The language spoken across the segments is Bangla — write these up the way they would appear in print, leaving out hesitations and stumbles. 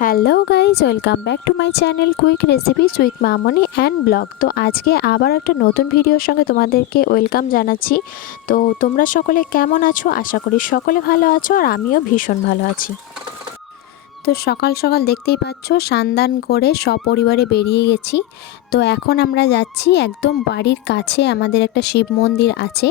Hello guys, welcome back to my channel quick recipes with Mamoni and blog. তো আজকে আবার একটা নতুন ভিডিওর সঙ্গে তোমাদেরকে ওয়েলকাম জানাচ্ছি। তো তোমরা সকলে কেমন আছো? আশা করি সকলে ভালো আছো, আর আমিও ভীষণ ভালো আছি। তো সকাল সকাল দেখতেই পাচ্ছ, স্নান করে সপরিবারে বেরিয়ে গেছি। তো এখন আমরা যাচ্ছি একদম বাড়ির কাছে আমাদের একটা শিব মন্দির আছে,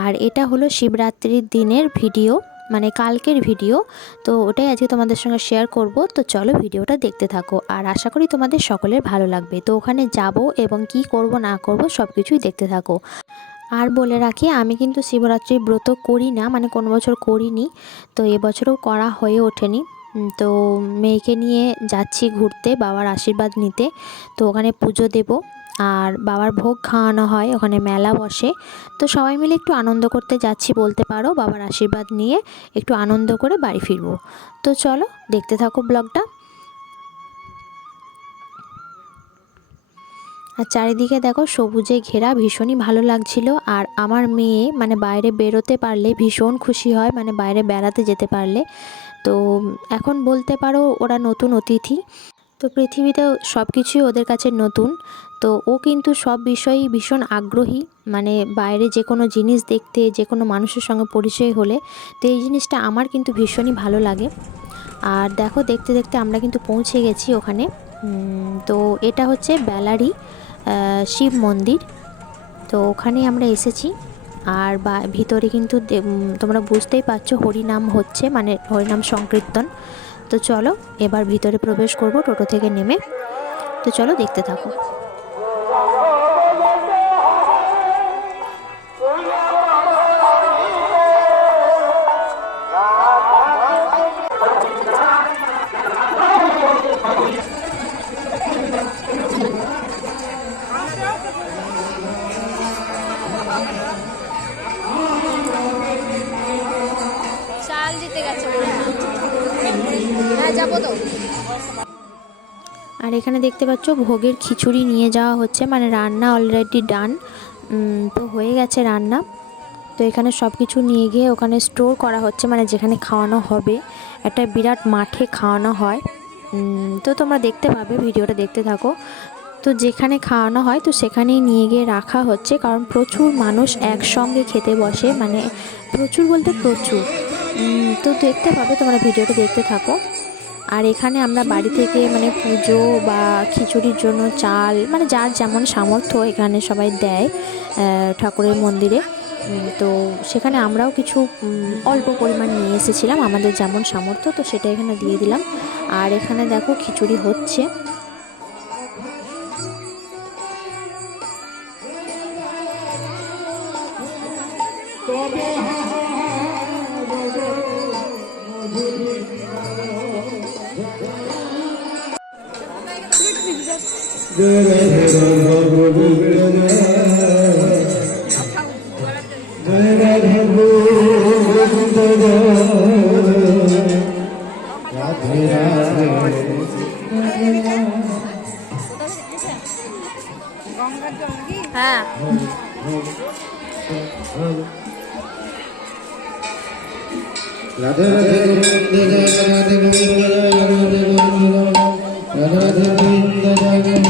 আর এটা হলো শিবরাত্রির দিনের ভিডিও, মানে কালকের ভিডিও। তো ওটাই আজকে তোমাদের সঙ্গে শেয়ার করব। তো চলো ভিডিওটা দেখতে থাকো, আর আশা করি তোমাদের সকলের ভালো লাগবে। তো ওখানে যাব এবং কি করব না করব সব কিছুই দেখতে থাকো। আর বলে রাখি, আমি কিন্তু শিবরাত্রির ব্রত করি না, মানে কোনো বছর করিনি, তো এবছরও করা হয়ে ওঠেনি। তো মেয়েকে নিয়ে যাচ্ছি ঘুরতে, বাবার আশীর্বাদ নিতে। তো ওখানে পুজো দেব, আর বাবার ভোগ খাওয়ানো হয়, ওখানে মেলা বসে। তো সবাই মিলে একটু আনন্দ করতে যাচ্ছি বলতে পারো, বাবার আশীর্বাদ নিয়ে একটু আনন্দ করে বাড়ি ফিরবো। তো চলো দেখতে থাকো ব্লগটা। আর চারিদিকে দেখো সবুজে ঘেরা, ভীষণই ভালো লাগছিল। আর আমার মেয়ে মানে বাইরে বেরোতে পারলে ভীষণ খুশি হয়, মানে বাইরে বেড়াতে যেতে পারলে। তো এখন বলতে পারো ওরা নতুন অতিথি, তো পৃথিবীতে সব কিছুই ওদের কাছে নতুন। তো ও কিন্তু সব বিষয়েই ভীষণ আগ্রহী, মানে বাইরে যে কোনো জিনিস দেখতে, যে কোনো মানুষের সঙ্গে পরিচয় হলে। তো এই জিনিসটা আমার কিন্তু ভীষণই ভালো লাগে। আর দেখো দেখতে দেখতে আমরা কিন্তু পৌঁছে গেছি ওখানে। তো এটা হচ্ছে বেলারি শিব মন্দির। তো ওখানে আমরা এসেছি। আর ভিতরে কিন্তু তোমরা বুঝতেই পারছো হরিনাম হচ্ছে, মানে হরিনাম সংকীর্তন। তো চলো এবার ভিতরে প্রবেশ করব টোটো থেকে নেমে। তো চলো দেখতে থাকো। চাল দিতে গেছে, হ্যাঁ যাবো তো। আর এখানে দেখতে পাচ্ছ ভোগের খিচুড়ি নিয়ে যাওয়া হচ্ছে, মানে রান্না অলরেডি ডান, তো হয়ে গেছে রান্না। তো এখানে সব কিছু নিয়ে গিয়ে ওখানে স্টোর করা হচ্ছে, মানে যেখানে খাওয়ানো হবে একটা বিরাট মাঠে খাওয়ানো হয়। তো তোমরা দেখতে পাবে, ভিডিওটা দেখতে থাকো। তো যেখানে খাওয়ানো হয় তো সেখানেই নিয়ে গিয়ে রাখা হচ্ছে, কারণ প্রচুর মানুষ একসঙ্গে খেতে বসে, মানে প্রচুর বলতে প্রচুর। তো দেখতে পাবে, তোমরা ভিডিওটা দেখতে থাকো। আর এখানে আমরা বাড়ি থেকে মানে পুজো বা খিচুড়ির জন্য চাল, মানে যার যেমন সামর্থ্য এখানে সবাই দেয় ঠাকুরের মন্দিরে। তো সেখানে আমরাও কিছু অল্প পরিমাণ নিয়ে এসেছিলাম, আমাদের যেমন সামর্থ্য, তো সেটা এখানে দিয়ে দিলাম। আর এখানে দেখো খিচুড়ি হচ্ছে। হ্যাঁ রাধে রাধে গোবিন্দ জয় রাধে গোবিন্দ জয় রাধে গোবিন্দ রাধে রাধে গোবিন্দ জয় রাধে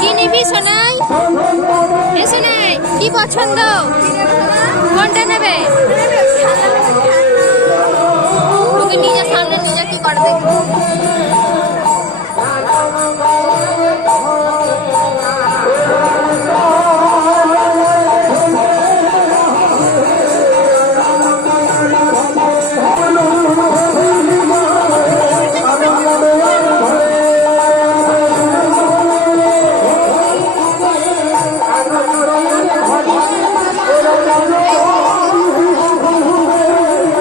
কি নিবি সোনাই? এ সোনাই কি পছন্দ? কোনটা নেবে? ওকে নিয়ে যা, সামনে নিয়ে যা, কি করে দেখি।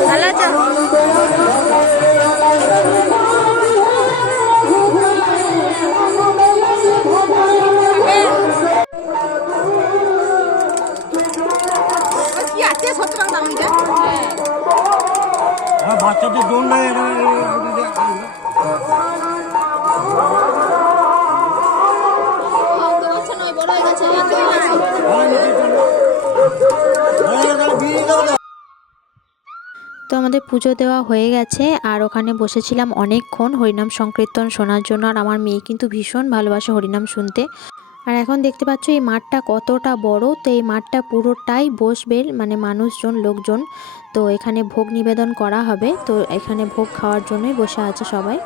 ভালো আছো? কি আছে সত্যি কথা বলতে? বাচ্চাদের দৌড় নেয় বড় হয়ে গেছে। তো আমাদের পুজো দেওয়া হয়ে গেছে আর ওখানে বসেছিলাম অনেকক্ষণ হরিনাম সংকীর্তন শোনার জন্য। আর আমার মেয়ে কিন্তু ভীষণ ভালোবাসে হরিনাম শুনতে। আর এখন দেখতে পাচ্ছ এই মাঠটা কতটা বড়। তো এই মাঠটা পুরোটাই বসবে মানে মানুষজন, লোকজন। তো এখানে ভোগ নিবেদন করা হবে। তো এখানে ভোগ খাওয়ার জন্যই বসে আছে সবাই।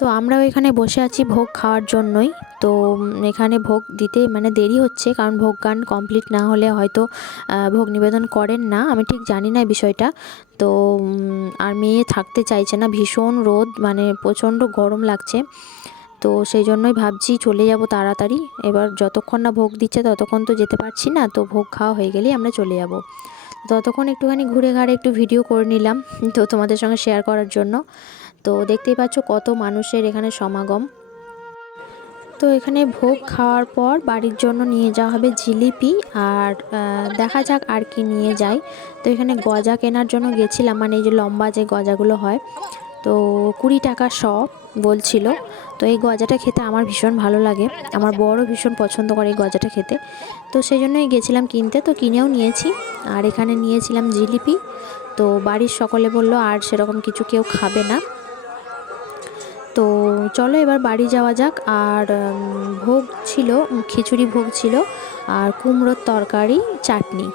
তো আমরাও এখানে বসে আছি ভোগ খাওয়ার জন্যই। তো এখানে ভোগ দিতে মানে দেরি হচ্ছে, কারণ ভোগ গান কমপ্লিট না হলে হয়তো ভোগ নিবেদন করেন না, আমি ঠিক জানি না বিষয়টা। তো আর মেয়ে থাকতে চাইছে না, ভীষণ রোদ, মানে প্রচণ্ড গরম লাগছে। তো সেই জন্যই ভাবছি চলে যাব তাড়াতাড়ি। এবার যতক্ষণ না ভোগ দিচ্ছে ততক্ষণ তো যেতে পারছি না। তো ভোগ খাওয়া হয়ে গেলেই আমরা চলে যাব। ততক্ষণ একটুখানি ঘুরে ঘাড়ে একটু ভিডিও করে নিলাম তো তোমাদের সঙ্গে শেয়ার করার জন্য। তো দেখতেই পাচ্ছ কত মানুষের এখানে সমাগম। তো এখানে ভোগ খাওয়ার পর বাড়ির জন্য নিয়ে যাওয়া হবে জিলিপি, আর দেখা যাক আর কি নিয়ে যাই। তো এখানে গজা কেনার জন্য গেছিলাম, মানে এই যে লম্বা যে গজাগুলো হয়, তো 20 টাকা শ বলছিল। তো এই গজাটা খেতে আমার ভীষণ ভালো লাগে, আমার বড় ভীষণ পছন্দ করে এই গজাটা খেতে। তো সেই জন্যই গেছিলাম কিনতে, তো কিনেও নিয়েছি। আর এখানে নিয়েছিলাম জিলিপি। তো বাড়ির সকলে বলল আর সেরকম কিছু কেউ খাবে না। তো চলো এবার বাড়ি যাওয়া যাক। আর ভোগ ছিল, খিচুড়ি ভোগ ছিল, আর কুমড়োর তরকারি, চাটনি,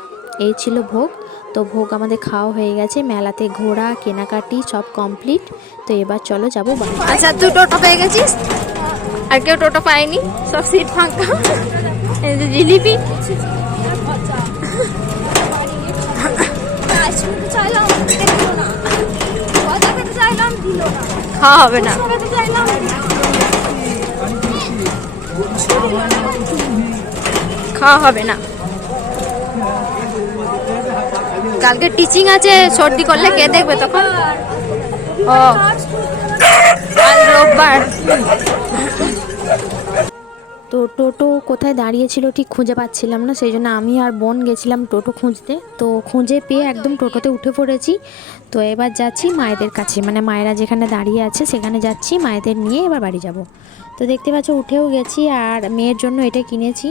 এই ছিল ভোগ। তো তো ভোগ আমাদের খাওয়া হয়ে গেছে, মেলাতে ঘোরা কেনাকাটি সব কমপ্লিট। তো এবার চলো যাবো বাড়ি। আচ্ছা তুই টোটো পেয়ে গেছিস, আর কেউ টোটো পায়নি, সব সিট ফাঁকা। এই যে জিলিপি খাওয়া হবে না, খাওয়া হবে না। কালকে টিচিং আছে, সর্দি করলে কে দেখবে তখন? ও কাল রোববার। তো টোটো কোথায় দাঁড়িয়েছিল ঠিক খুঁজে পাচ্ছিলাম না, সেই জন্য আমি আর বোন গেছিলাম টোটো খুঁজতে। তো খুঁজে পেয়ে একদম টোটোতে উঠে পড়েছি। তো এবার যাচ্ছি মায়েদের কাছে, মানে মায়েরা যেখানে দাঁড়িয়ে আছে সেখানে যাচ্ছি, মায়েদের নিয়ে এবার বাড়ি যাব। তো দেখতে পাচ্ছ উঠেও গেছি, আর মেয়ের জন্য এটা কিনেছি।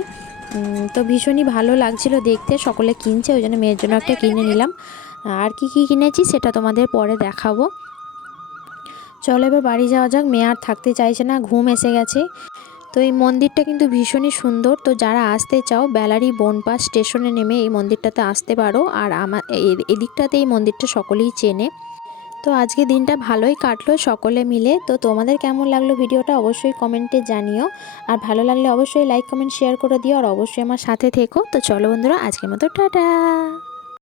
তো ভীষণই ভালো লাগছিল দেখতে, সকলে কিনছে ওই জন্য মেয়ের জন্য একটা কিনে নিলাম। আর কি কি কিনেছি সেটা তোমাদের পরে দেখাবো। চলো এবার বাড়ি যাওয়া যাক, মেয়ে আর থাকতে চাইছে না, ঘুম এসে গেছে। তো এই মন্দিরটা কিন্তু ভীষণই সুন্দর। তো যারা আসতে চাও বেলারি বনপাস স্টেশনে নেমে এই মন্দিরটাতে আসতে পারো। আর আমার এদিকটাতে এই মন্দিরটা সকলেই চেনে। তো আজকে দিনটা ভালোই কাটলো সকলে মিলে। তো তোমাদের কেমন লাগলো ভিডিওটা অবশ্যই কমেন্টে জানিও। আর ভালো লাগলে অবশ্যই লাইক কমেন্ট শেয়ার করে দিও, আর অবশ্যই আমার সাথে থেকো। তো চলো বন্ধুরা, আজকের মতো টাটা।